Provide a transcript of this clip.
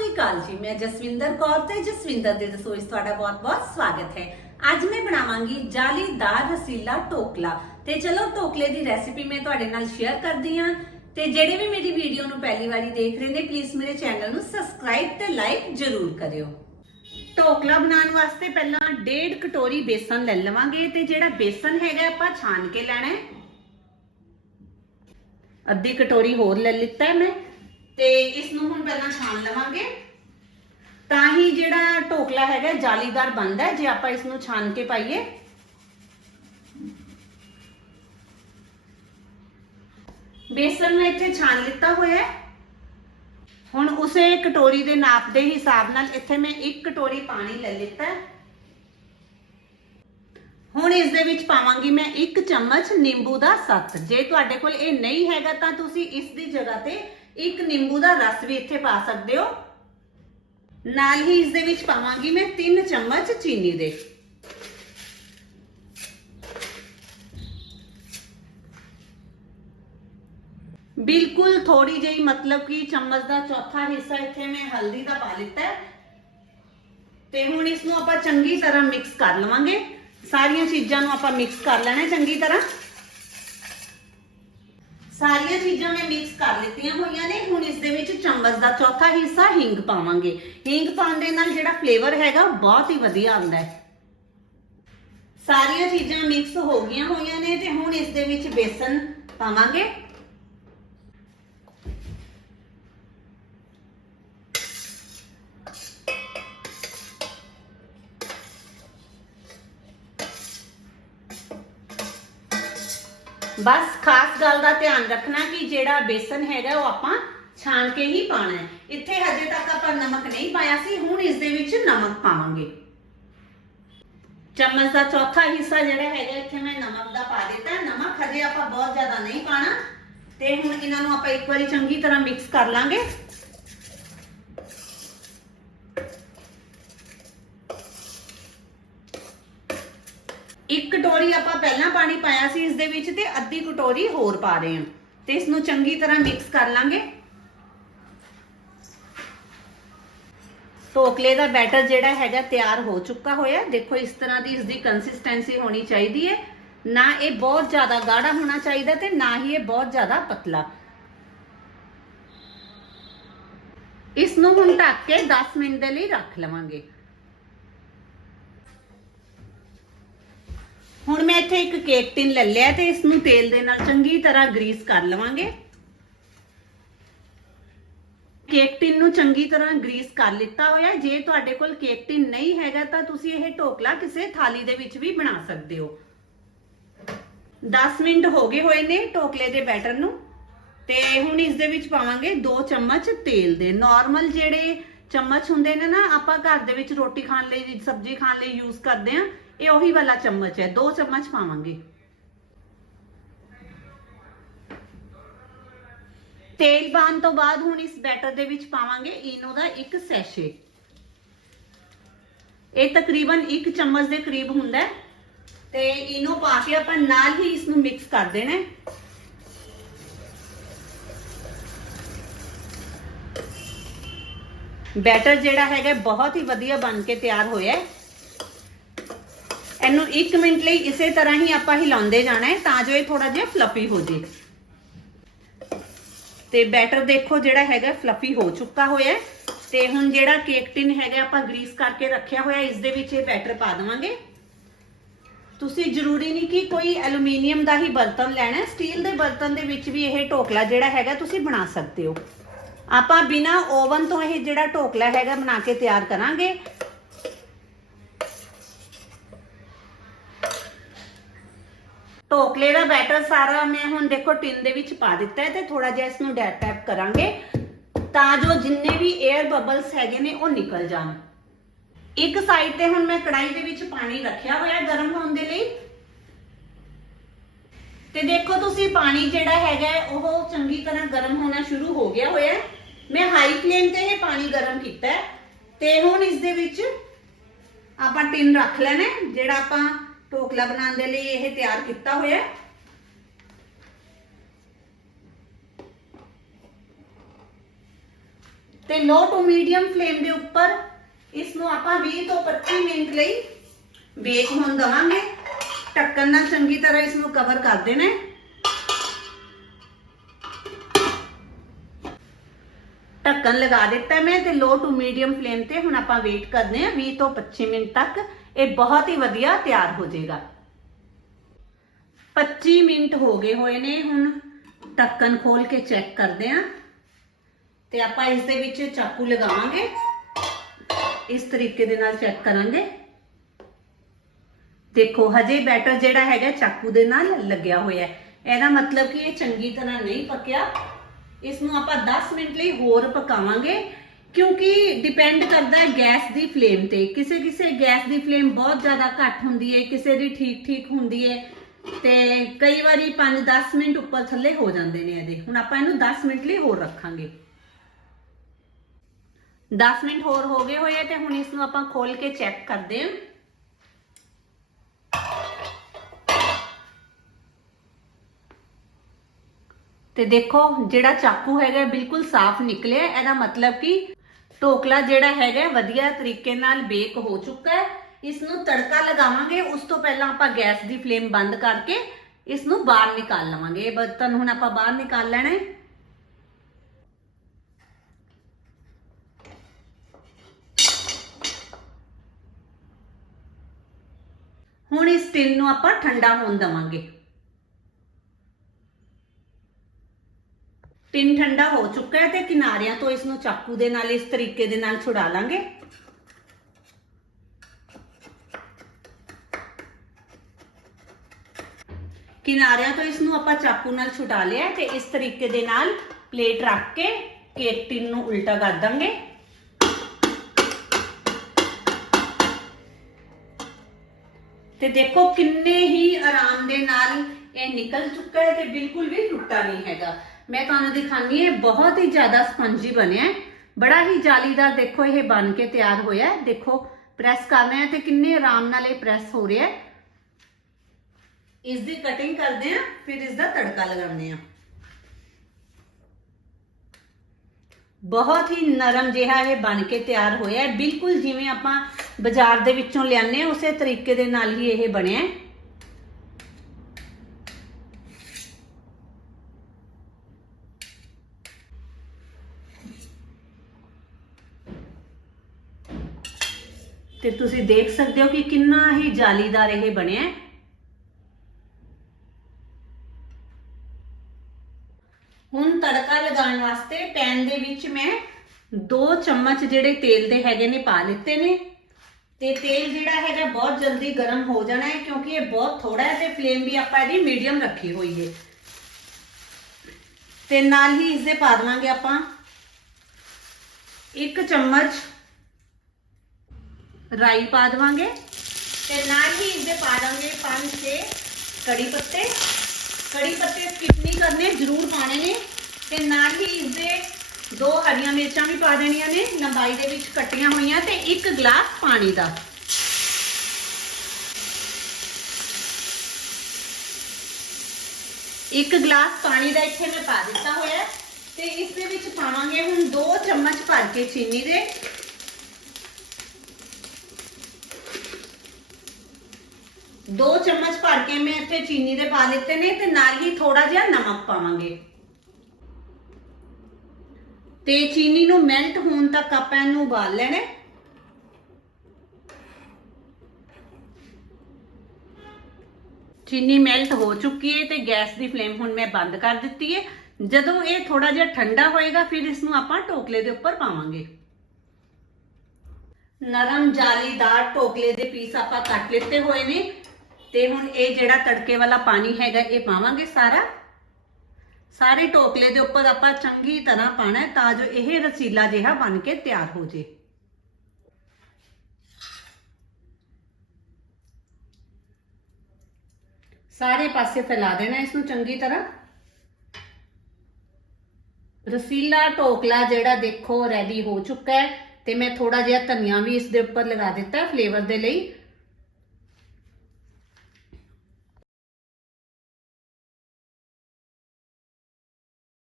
ਸ੍ਰੀ ਅਕਾਲ ਜੀ। ਮੈਂ ਜਸਵਿੰਦਰ ਕੌਰ ਤੇ ਜਸਵਿੰਦਰ ਦੇ ਰਸੋਈ ਤੁਹਾਡਾ ਬਹੁਤ-ਬਹੁਤ ਸਵਾਗਤ ਹੈ। ਅੱਜ ਮੈਂ ਬਣਾਵਾਂਗੀ ਜਾਲੀਦਾਰ ਰਸੀਲਾ ਟੋਕਲਾ ਤੇ ਚਲੋ ਟੋਕਲੇ ਦੀ ਰੈਸਿਪੀ ਮੈਂ ਤੁਹਾਡੇ ਨਾਲ ਸ਼ੇਅਰ ਕਰਦੀ ਹਾਂ। ਤੇ ਜਿਹੜੇ ਵੀ ਮੇਰੀ ਵੀਡੀਓ ਨੂੰ ਪਹਿਲੀ ਵਾਰੀ ਦੇਖ ਰਹੇ ਨੇ ਪਲੀਜ਼ ਮੇਰੇ ਚੈਨਲ ਨੂੰ ਸਬਸਕ੍ਰਾਈਬ ਤੇ ਲਾਈਕ ਜ਼ਰੂਰ ਕਰਿਓ। ਢੋਕਲਾ ਬਣਾਉਣ ਵਾਸਤੇ ਪਹਿਲਾਂ 1.5 ਕਟੋਰੀ ਬੇਸਨ ਲੈ ਲਵਾਂਗੇ ਤੇ ਜਿਹੜਾ ਬੇਸਨ ਹੈਗਾ, ਆਪਾਂ ਛਾਣ ਕੇ ਲੈਣਾ ਹੈ। ਅੱਧੀ ਕਟੋਰੀ ਹੋਰ ਲੈ ਲਿੱਤਾ ਹੈ ਮੈਂ। ਤੇ ਇਸ ਨੂੰ ਹੁਣ ਪਹਿਲਾਂ ਛਾਣ ਲਵਾਂਗੇ। ਤਾਂ ਹੀ ਜਿਹੜਾ ਢੋਕਲਾ ਹੈਗਾ, ਜਾਲੀਦਾਰ ਬਣਦਾ ਹੈ, ਜੇ ਆਪਾਂ ਇਸ ਨੂੰ ਛਾਣ ਕੇ ਪਾਈਏ। ਬੇਸਨ ਨੂੰ ਇੱਥੇ ਛਾਣ ਲਿੱਤਾ ਹੋਇਆ ਹੈ। ਹੁਣ ਉਸੇ ਕਟੋਰੀ ਦੇ ਨਾਪ ਦੇ ਹਿਸਾਬ ਨਾਲ ਇੱਥੇ ਮੈਂ ਇੱਕ ਕਟੋਰੀ ਪਾਣੀ ਲੈ ਲਿੱਤਾ ਹੁਣ ਇਸ ਦੇ ਵਿੱਚ ਪਾਵਾਂਗੀ ਮੈਂ ਇੱਕ ਚਮਚ ਨਿੰਬੂ ਦਾ ਸੱਤ। ਜੇ ਤੁਹਾਡੇ ਕੋਲ ਇਹ ਨਹੀਂ ਹੈਗਾ ਤਾਂ ਤੁਸੀਂ ਇਸ ਦੀ ਜਗ੍ਹਾ ਤੇ ਇੱਕ ਨਿੰਬੂ ਦਾ ਰਸ ਵੀ ਇੱਥੇ ਪਾ ਸਕਦੇ ਹੋ। ਨਾਲ ਹੀ ਇਸ ਦੇ ਵਿੱਚ ਪਾਵਾਂਗੀ ਮੈਂ 3 ਚਮਚ ਚੀਨੀ ਦੇ। ਬਿਲਕੁਲ ਥੋੜੀ ਜਿਹੀ ਮਤਲਬ ਕਿ ਚਮਚ ਦਾ ਚੌਥਾ ਹਿੱਸਾ ਇੱਥੇ ਮੈਂ ਹਲਦੀ ਦਾ ਪਾ ਲਿੱਤਾ ਹੈ। ਤੇ ਹੁਣ ਇਸ ਨੂੰ ਆਪਾਂ ਚੰਗੀ ਤਰ੍ਹਾਂ ਮਿਕਸ ਕਰ ਲਵਾਂਗੇ। ਸਾਰੀਆਂ ਚੀਜ਼ਾਂ ਨੂੰ ਆਪਾਂ ਮਿਕਸ ਕਰ ਲੈਣਾ ਚੰਗੀ ਤਰ੍ਹਾਂ। ਸਾਰੀਆਂ ਚੀਜ਼ਾਂ ਮੈਂ ਮਿਕਸ ਕਰ ਲਿੱਤੀਆਂ ਹੋਈਆਂ ਨੇ। ਹੁਣ ਇਸ ਦੇ ਵਿੱਚ ਚਮਚ ਦਾ ਚੌਥਾ ਹਿੱਸਾ ਹਿੰਗ ਪਾਵਾਂਗੇ। ਹਿੰਗ ਪਾਉਣ ਦੇ ਨਾਲ ਜਿਹੜਾ ਫਲੇਵਰ ਹੈਗਾ ਬਹੁਤ ਹੀ ਵਧੀਆ ਆਉਂਦਾ ਹੈ। ਸਾਰੀਆਂ ਚੀਜ਼ਾਂ ਮਿਕਸ ਹੋ ਗਈਆਂ ਹੋਈਆਂ ਨੇ ਤੇ ਹੁਣ ਇਸ ਦੇ ਵਿੱਚ ਬੇਸਨ ਪਾਵਾਂਗੇ। ਬਸ ਖਾਸ ਗੱਲ ਦਾ ਧਿਆਨ ਰੱਖਣਾ ਕਿ ਜਿਹੜਾ ਬੇਸਨ ਹੈਗਾ ਉਹ ਆਪਾਂ ਛਾਣ ਕੇ ਹੀ ਪਾਣਾ ਹੈ। ਇੱਥੇ ਹਜੇ ਤੱਕ ਆਪਾਂ ਨਮਕ ਨਹੀਂ ਪਾਇਆ ਸੀ, ਹੁਣ ਇਸ ਦੇ ਵਿੱਚ ਨਮਕ ਪਾਵਾਂਗੇ। ਚਮਚ ਦਾ ਚੌਥਾ ਹਿੱਸਾ ਜਿਹੜਾ ਹੈਗਾ, ਇੱਥੇ ਮੈਂ ਨਮਕ ਦਾ ਪਾ ਦਿੱਤਾ। ਨਮਕ ਹਜੇ ਆਪਾਂ ਬਹੁਤ ਜ਼ਿਆਦਾ ਨਹੀਂ ਪਾਣਾ। ਤੇ ਹੁਣ ਇਹਨਾਂ ਨੂੰ ਆਪਾਂ ਇੱਕ ਵਾਰੀ ਚੰਗੀ ਤਰ੍ਹਾਂ ਮਿਕਸ ਕਰ ਲਾਂਗੇ ਇੱਕ ਕਟੋਰੀ ਆਪਾਂ ਪਹਿਲਾਂ ਪਾਣੀ ਪਾਇਆ ਸੀ ਇਸ ਦੇ ਵਿੱਚ ਤੇ ਅੱਧੀ ਕਟੋਰੀ ਹੋਰ ਪਾ ਰਹੇ ਹਾਂ। ਤੇ ਇਸ ਨੂੰ ਚੰਗੀ ਤਰ੍ਹਾਂ ਮਿਕਸ ਕਰ ਲਾਂਗੇ। ਢੋਕਲੇ ਦਾ ਬੈਟਰ ਜਿਹੜਾ ਹੈਗਾ ਤਿਆਰ ਹੋ ਚੁੱਕਾ ਹੋਇਆ। ਦੇਖੋ ਇਸ ਤਰ੍ਹਾਂ ਦੀ ਇਸ ਦੀ ਕੰਸਿਸਟੈਂਸੀ ਹੋਣੀ ਚਾਹੀਦੀ ਹੈ। ਨਾ ਇਹ ਬਹੁਤ ਜ਼ਿਆਦਾ ਗਾੜਾ ਹੋਣਾ ਚਾਹੀਦਾ ਤੇ ਨਾ ਹੀ ਇਹ ਬਹੁਤ ਜ਼ਿਆਦਾ ਪਤਲਾ। ਇਸ ਨੂੰ ਹੁਣ ਢੱਕ ਕੇ 10 ਮਿੰਟ ਦੇ ਲਈ ਰੱਖ ਲਵਾਂਗੇ। ਹੁਣ ਮੈਂ ਇੱਥੇ ਇੱਕ ਕੇਕ ਟਿਨ ਲੈ ਲਿਆ ਤੇ ਇਸ ਨੂੰ ਤੇਲ ਦੇ ਨਾਲ ਚੰਗੀ ਤਰ੍ਹਾਂ ਗਰੀਸ ਕਰ ਲਵਾਂਗੇ। ਕੇਕ ਟਿਨ ਨੂੰ ਚੰਗੀ ਤਰ੍ਹਾਂ ਗਰੀਸ ਕਰ ਲਿੱਤਾ ਹੋਇਆ। ਜੇ ਤੁਹਾਡੇ ਕੋਲ ਕੇਕ ਟਿਨ ਨਹੀਂ ਹੈਗਾ ਤਾਂ ਤੁਸੀਂ ਇਹ ਢੋਕਲਾ ਕਿਸੇ ਥਾਲੀ ਦੇ ਵਿੱਚ ਵੀ ਬਣਾ ਸਕਦੇ ਹੋ। 10 ਮਿੰਟ ਹੋ ਗਏ ਹੋਏ ਨੇ ਢੋਕਲੇ ਦੇ ਬੈਟਰ ਨੂੰ। ਤੇ ਹੁਣ ਇਸ ਦੇ ਵਿੱਚ ਪਾਵਾਂਗੇ 2 ਚਮਚ ਤੇਲ ਦੇ। ਨਾਰਮਲ ਜਿਹੜੇ ਚਮਚ ਹੁੰਦੇ ਨੇ ਨਾ, ਆਪਾਂ ਘਰ ਦੇ ਵਿੱਚ ਰੋਟੀ ਖਾਣ ਲਈ, ਸਬਜ਼ੀ ਖਾਣ ਲਈ ਯੂਜ਼ ਕਰਦੇ ਆ ਇਹ ਉਹੀ ਵਾਲਾ ਚਮਚ ਹੈ, ਦੋ ਚਮਚ ਪਾਵਾਂਗੇ। ਤੇਲ ਪਾਉਣ ਤੋਂ ਬਾਅਦ ਹੁਣ ਇਸ ਬੈਟਰ ਦੇ ਵਿੱਚ ਪਾਵਾਂਗੇ ਇਨੋ ਦਾ ਇੱਕ ਸੈਸ਼ੇ। ਇਹ ਤਕਰੀਬਨ 1 ਚਮਚ ਦੇ ਕਰੀਬ ਹੁੰਦਾ ਹੈ। ਤੇ ਇਨੋ ਪਾ ਕੇ ਆਪਾਂ ਨਾਲ ਹੀ ਇਸ ਨੂੰ ਮਿਕਸ ਕਰ ਦੇਣਾ ਹੈ। ਬੈਟਰ ਜਿਹੜਾ ਹੈਗਾ, ਬਹੁਤ ਹੀ ਵਧੀਆ ਬਣ ਕੇ ਤਿਆਰ ਹੋਇਆ ਹੈ। ਇਹਨੂੰ 1 ਮਿੰਟ ਲਈ ਇਸੇ ਤਰ੍ਹਾਂ ਹੀ ਆਪਾਂ ਹਿਲਾਉਂਦੇ ਜਾਣਾ ਹੈ ਤਾਂ ਜੋ ਇਹ ਥੋੜਾ ਜਿਹਾ ਫਲਫੀ ਹੋ ਜੇ। ਤੇ ਬੈਟਰ ਦੇਖੋ ਜਿਹੜਾ ਹੈਗਾ ਫਲਫੀ ਹੋ ਚੁੱਕਾ ਹੋਇਆ ਤੇ ਹੁਣ ਜਿਹੜਾ ਕੇਕ ਟਿਨ ਹੈਗਾ ਆਪਾਂ ਗਰੀਸ ਕਰਕੇ ਰੱਖਿਆ ਹੋਇਆ, ਇਸ ਦੇ ਵਿੱਚ ਇਹ ਬੈਟਰ ਪਾ ਦੇਵਾਂਗੇ। ਤੁਸੀਂ ਜ਼ਰੂਰੀ ਨਹੀਂ ਕਿ ਕੋਈ ਐਲੂਮੀਨੀਅਮ ਦਾ ਹੀ ਬਰਤਨ ਲੈਣਾ ਸਟੀਲ ਦੇ ਬਰਤਨ ਦੇ ਵਿੱਚ ਵੀ ਇਹ ਢੋਕਲਾ ਜਿਹੜਾ ਹੈਗਾ ਤੁਸੀਂ ਬਣਾ ਸਕਦੇ ਹੋ। ਆਪਾਂ ਬਿਨਾ ਓਵਨ ਤੋਂ ਇਹ ਜਿਹੜਾ ਢੋਕਲਾ ਹੈਗਾ ਬਣਾ ਕੇ ਤਿਆਰ ਕਰਾਂਗੇ। ਢੋਕਲੇ ਦਾ ਬੈਟਰ ਸਾਰਾ ਮੈਂ ਹੁਣ ਦੇਖੋ ਟਿਨ ਦੇ ਵਿੱਚ ਪਾ ਦਿੱਤਾ ਹੈ ਤੇ ਥੋੜਾ ਜਿਹਾ ਇਸ ਨੂੰ ਡੈਪ ਟੈਪ ਕਰਾਂਗੇ ਤਾਂ ਜੋ ਜਿੰਨੇ ਵੀ 에ਅਰ ਬਬਲਸ ਹੈਗੇ ਨੇ ਉਹ ਨਿਕਲ ਜਾਣ। ਇੱਕ ਸਾਈਡ ਤੇ ਹੁਣ ਮੈਂ ਕੜਾਈ ਦੇ ਵਿੱਚ ਪਾਣੀ ਰੱਖਿਆ ਹੋਇਆ ਗਰਮ ਹੋਣ ਦੇ ਲਈ। ਤੇ ਦੇਖੋ ਤੁਸੀਂ ਪਾਣੀ ਜਿਹੜਾ ਹੈਗਾ ਉਹ ਚੰਗੀ ਤਰ੍ਹਾਂ ਗਰਮ ਹੋਣਾ ਸ਼ੁਰੂ ਹੋ ਗਿਆ ਹੋਇਆ ਮੈਂ ਹਾਈ ਫਲੇਮ ਤੇ ਇਹ ਪਾਣੀ ਗਰਮ ਕੀਤਾ ਤੇ ਹੁਣ ਇਸ ਦੇ ਵਿੱਚ ਆਪਾਂ ਟਿਨ ਰੱਖ ਲੈਣਾ ਜਿਹੜਾ ਆਪਾਂ ਢੋਕਲਾ ਬਣਾਉਣ ਦੇ ਲਈ ਇਹ ਤਿਆਰ ਕੀਤਾ ਹੋਇਆ ਹੈ। ਤੇ ਲੋ ਟੂ ਮੀਡੀਅਮ ਫਲੇਮ ਦੇ ਉੱਪਰ ਇਸ ਨੂੰ ਆਪਾਂ 20 ਤੋਂ 25 ਮਿੰਟ ਲਈ ਬੇਕ ਹੋਣ ਦਵਾਂਗੇ। ਢੱਕਣ ਨਾਲ ਚੰਗੀ ਤਰ੍ਹਾਂ ਇਸ ਨੂੰ ਕਵਰ ਕਰ ਦੇਣਾ ਹੈ। ਢੱਕਣ ਲਗਾ ਦਿੱਤਾ ਮੈਂ ਤੇ ਲੋ ਟੂ ਮੀਡੀਅਮ ਫਲੇਮ ਤੇ ਹੁਣ ਆਪਾਂ ਵੇਟ ਕਰਦੇ ਹਾਂ 20 ਤੋਂ 25 ਮਿੰਟ ਤੱਕ। ਇਹ ਬਹੁਤ ਹੀ ਵਧੀਆ ਤਿਆਰ ਹੋ ਜਾਏਗਾ। 25 ਮਿੰਟ ਹੋ ਗਏ ਹੋਏ ਨੇ, ਹੁਣ ਢੱਕਣ ਖੋਲ ਕੇ ਚੈੱਕ ਕਰਦੇ ਹਾਂ। ਤੇ ਆਪਾਂ ਇਸ ਦੇ ਵਿੱਚ ਚਾਕੂ ਲਗਾਵਾਂਗੇ। ਇਸ ਤਰੀਕੇ ਦੇ ਨਾਲ ਚੈੱਕ ਕਰਾਂਗੇ। ਦੇਖੋ, ਹਜੇ ਬੈਟਰ ਜਿਹੜਾ ਹੈਗਾ ਚਾਕੂ ਦੇ ਨਾਲ ਲੱਗਿਆ ਹੋਇਆ ਹੈ। ਇਹਦਾ ਮਤਲਬ ਕਿ ਇਹ ਚੰਗੀ ਤਰ੍ਹਾਂ ਨਹੀਂ ਪੱਕਿਆ। ਇਸ ਨੂੰ ਆਪਾਂ 10 ਮਿੰਟ ਲਈ ਹੋਰ ਪਕਾਵਾਂਗੇ, ਕਿਉਂਕਿ ਡਿਪੈਂਡ ਕਰਦਾ ਹੈ ਗੈਸ ਦੀ ਫਲੇਮ ਤੇ। ਕਿਸੇ ਕਿਸੇ ਗੈਸ ਦੀ ਫਲੇਮ ਬਹੁਤ ਜ਼ਿਆਦਾ ਘੱਟ ਹੁੰਦੀ ਹੈ ਕਿਸੇ ਦੀ ਠੀਕ ਠੀਕ ਹੁੰਦੀ ਹੈ ਤੇ ਕਈ ਵਾਰੀ 5-10 ਮਿੰਟ ਉੱਪਰ ਥੱਲੇ ਹੋ ਜਾਂਦੇ ਨੇ ਇਹਦੇ। ਹੁਣ ਆਪਾਂ ਇਹਨੂੰ 10 ਮਿੰਟ ਲਈ ਹੋਰ ਰੱਖਾਂਗੇ। 10 ਮਿੰਟ ਹੋਰ ਹੋ ਗਏ ਹੋਏ ਆ ਤੇ ਹੁਣ ਇਸ ਨੂੰ ਆਪਾਂ ਖੋਲ ਕੇ ਚੈੱਕ ਕਰਦੇ ਹਾਂ। ਤੇ ਦੇਖੋ, ਜਿਹੜਾ ਚਾਕੂ ਹੈਗਾ, ਬਿਲਕੁਲ ਸਾਫ਼ ਨਿਕਲਿਆ। ਇਹਦਾ ਮਤਲਬ ਕਿ ਢੋਕਲਾ ਜਿਹੜਾ ਹੈਗਾ, ਵਧੀਆ ਤਰੀਕੇ ਨਾਲ ਬੇਕ ਹੋ ਚੁੱਕਾ ਹੈ। ਇਸ ਨੂੰ ਤੜਕਾ ਲਗਾਵਾਂਗੇ। ਉਸ ਤੋਂ ਪਹਿਲਾਂ ਆਪਾਂ ਗੈਸ ਦੀ ਫਲੇਮ ਬੰਦ ਕਰਕੇ ਇਸ ਨੂੰ ਬਾਹਰ ਨਿਕਾਲ ਲਵਾਂਗੇ। ਇਹ ਬਰਤਨ ਹੁਣ ਆਪਾਂ ਬਾਹਰ ਨਿਕਾਲ ਲੈਣਾ ਹੈ। ਹੁਣ ਇਸ ਤਿਲ ਨੂੰ ਆਪਾਂ ਠੰਡਾ ਹੋਣ ਦਵਾਂਗੇ। ਟਿਨ ਠੰਡਾ ਹੋ ਚੁੱਕਾ ਹੈ ਤੇ ਕਿਨਾਰਿਆਂ ਤੋਂ ਇਸ ਨੂੰ ਚਾਕੂ ਦੇ ਨਾਲ ਇਸ ਤਰੀਕੇ ਦੇ ਨਾਲ ਛੁਡਾ ਲਾਂਗੇ। ਕਿਨਾਰਿਆਂ ਤੋਂ ਇਸ ਨੂੰ ਆਪਾਂ ਚਾਕੂ ਨਾਲ ਛੁਡਾ ਲਿਆ ਹੈ ਤੇ ਇਸ ਤਰੀਕੇ ਦੇ ਨਾਲ ਪਲੇਟ ਰੱਖ ਕੇ ਕੇਕ ਟਿਨ ਨੂੰ ਉਲਟਾ ਕਰ ਦਾਂਗੇ। ਤੇ ਦੇਖੋ ਕਿੰਨੇ ਹੀ ਆਰਾਮ ਦੇ ਨਾਲ ਇਹ ਨਿਕਲ ਚੁੱਕਾ ਹੈ ਤੇ ਬਿਲਕੁਲ ਵੀ ਟੁੱਟਾ ਨਹੀਂ ਹੈਗਾ। ਮੈਂ ਤੁਹਾਨੂੰ ਦਿਖਾਨੀ ਹੈ ਬਹੁਤ ਹੀ ਜ਼ਿਆਦਾ ਸਪੰਜੀ ਬਣਿਆ ਹੈ ਬੜਾ ਹੀ ਜਾਲੀਦਾਰ ਦੇਖੋ, ਇਹ ਬਣ ਕੇ ਤਿਆਰ ਹੋਇਆ ਹੈ। ਦੇਖੋ, ਪ੍ਰੈਸ ਕਰਨਾ ਹੈ ਤੇ ਕਿੰਨੇ ਆਰਾਮ ਨਾਲ ਇਹ ਪ੍ਰੈਸ ਹੋ ਰਿਹਾ ਹੈ। ਇਸ ਦੀ ਕਟਿੰਗ ਕਰਦੇ ਆ ਫਿਰ ਇਸ ਦਾ ਤੜਕਾ ਲਗਾਉਂਦੇ ਆ ਬਹੁਤ ਹੀ ਨਰਮ ਜਿਹਾ ਇਹ ਬਣ ਕੇ ਤਿਆਰ ਹੋਇਆ ਹੈ। ਬਿਲਕੁਲ ਜਿਵੇਂ ਆਪਾਂ ਬਾਜ਼ਾਰ ਦੇ ਵਿੱਚੋਂ ਲਿਆਨੇ ਆ ਉਸੇ ਤਰੀਕੇ ਦੇ ਨਾਲ ਹੀ ਇਹ ਬਣਿਆ ਹੈ। ਤੇ ਤੁਸੀਂ ਦੇਖ ਸਕਦੇ ਹੋ ਕਿ ਕਿੰਨਾ ਹੀ ਜਾਲੀਦਾਰ ਇਹ ਬਣਿਆ ਹੈ ਹੁਣ ਤੜਕਾ ਲਗਾਉਣ ਵਾਸਤੇ ਪੈਨ ਦੇ ਵਿੱਚ ਮੈਂ 2 ਚਮਚ ਜਿਹੜੇ ਤੇਲ ਦੇ ਹੈਗੇ ਨੇ ਪਾ ਲਿੱਤੇ ਨੇ ਤੇ ਤੇਲ ਜਿਹੜਾ ਹੈਗਾ ਬਹੁਤ ਜਲਦੀ ਗਰਮ ਹੋ ਜਾਣਾ ਹੈ ਕਿਉਂਕਿ ਇਹ ਬਹੁਤ ਥੋੜਾ ਹੈ ਤੇ ਫਲੇਮ ਵੀ ਆਪਾਂ ਇਹਦੀ ਮੀਡੀਅਮ ਰੱਖੀ ਹੋਈ ਹੈ ਤੇ ਨਾਲ ਹੀ ਇਸ ਦੇ ਪਾ ਦੇਵਾਂਗੇ ਆਪਾਂ 1 ਚਮਚ ਰਾਈ ਪਾ ਦੇਵਾਂਗੇ ਤੇ ਨਾਲ ਹੀ ਇਸ ਦੇ ਪਾ ਦਾਂਗੇ 5-6 ਕੜੀ ਪੱਤੇ। ਕੜੀ ਪੱਤੇ ਸਕਿਪ ਨਹੀਂ ਕਰਨੇ, ਜ਼ਰੂਰ ਪਾਣੇ ਨੇ। ਤੇ ਨਾਲ ਹੀ ਇਸ ਦੇ ਦੋ ਹਰੀਆਂ ਮਿਰਚਾਂ ਵੀ ਪਾ ਦੇਣੀਆਂ ਨੇ, ਲੰਬਾਈ ਦੇ ਵਿੱਚ ਕੱਟੀਆਂ ਹੋਈਆਂ ਤੇ ਇੱਕ ਗਲਾਸ ਪਾਣੀ ਦਾ। ਇੱਕ ਗਲਾਸ ਪਾਣੀ ਦਾ ਇੱਥੇ ਮੈਂ ਪਾ ਦਿੱਤਾ ਹੋਇਆ ਤੇ ਇਸ ਦੇ ਵਿੱਚ ਪਾਵਾਂਗੇ ਹੁਣ 2 ਚਮਚ ਭਰ ਕੇ ਚੀਨੀ ਦੇ। ਦੋ ਚਮਚ ਭਰ ਕੇ ਮੈਂ ਇੱਥੇ ਚੀਨੀ ਦੇ ਪਾ ਦਿੱਤੇ ਨੇ ਤੇ ਨਾਲ ਹੀ ਥੋੜਾ ਜਿਹਾ ਨਮਕ ਪਾਵਾਂਗੇ। ਤੇ ਚੀਨੀ ਨੂੰ ਮੈਲਟ ਹੋਣ ਤੱਕ ਆਪਾਂ ਇਹਨੂੰ ਉਬਾਲ ਲੈਣਾ ਚੀਨੀ ਮੈਲਟ ਹੋ ਚੁੱਕੀ ਹੈ ਤੇ ਗੈਸ ਦੀ ਫਲੇਮ ਹੁਣ ਮੈਂ ਬੰਦ ਕਰ ਦਿੱਤੀ ਹੈ। ਜਦੋਂ ਇਹ ਥੋੜਾ ਜਿਹਾ ਠੰਡਾ ਹੋਏਗਾ, ਫਿਰ ਇਸ ਨੂੰ ਆਪਾਂ ਟੋਕਲੇ ਦੇ ਉੱਪਰ ਪਾਵਾਂਗੇ। ਨਰਮ ਜਾਲੀਦਾਰ ਟੋਕਲੇ ਦੇ ਪੀਸ ਆਪਾਂ ਕੱਟ ਲਿੱਤੇ ਹੋਏ ਨੇ। ਤੇ ਹੁਣ ਇਹ ਜਿਹੜਾ ਤੜਕੇ ਵਾਲਾ ਪਾਣੀ ਹੈਗਾ, ਇਹ ਪਾਵਾਂਗੇ ਸਾਰਾ। ਸਾਰੇ ਟੋਕਲੇ ਦੇ ਉੱਪਰ ਆਪਾਂ ਚੰਗੀ ਤਰ੍ਹਾਂ ਪਾਣਾ, ਤਾਂ ਜੋ ਇਹ ਰਸੀਲਾ ਜਿਹਾ ਬਣ ਕੇ ਤਿਆਰ ਹੋ ਜੇ। ਸਾਰੇ ਪਾਸੇ ਫੈਲਾ ਦੇਣਾ ਇਸ ਨੂੰ ਚੰਗੀ ਤਰ੍ਹਾਂ। ਰਸੀਲਾ ਟੋਕਲਾ ਜਿਹੜਾ ਦੇਖੋ ਰੈਡੀ ਹੋ ਚੁੱਕਾ ਹੈ, ਤੇ ਮੈਂ ਥੋੜਾ ਜਿਹਾ ਧਨੀਆ ਵੀ ਇਸ ਦੇ ਉੱਪਰ ਲਗਾ ਦਿੱਤਾ ਫਲੇਵਰ ਦੇ ਲਈ।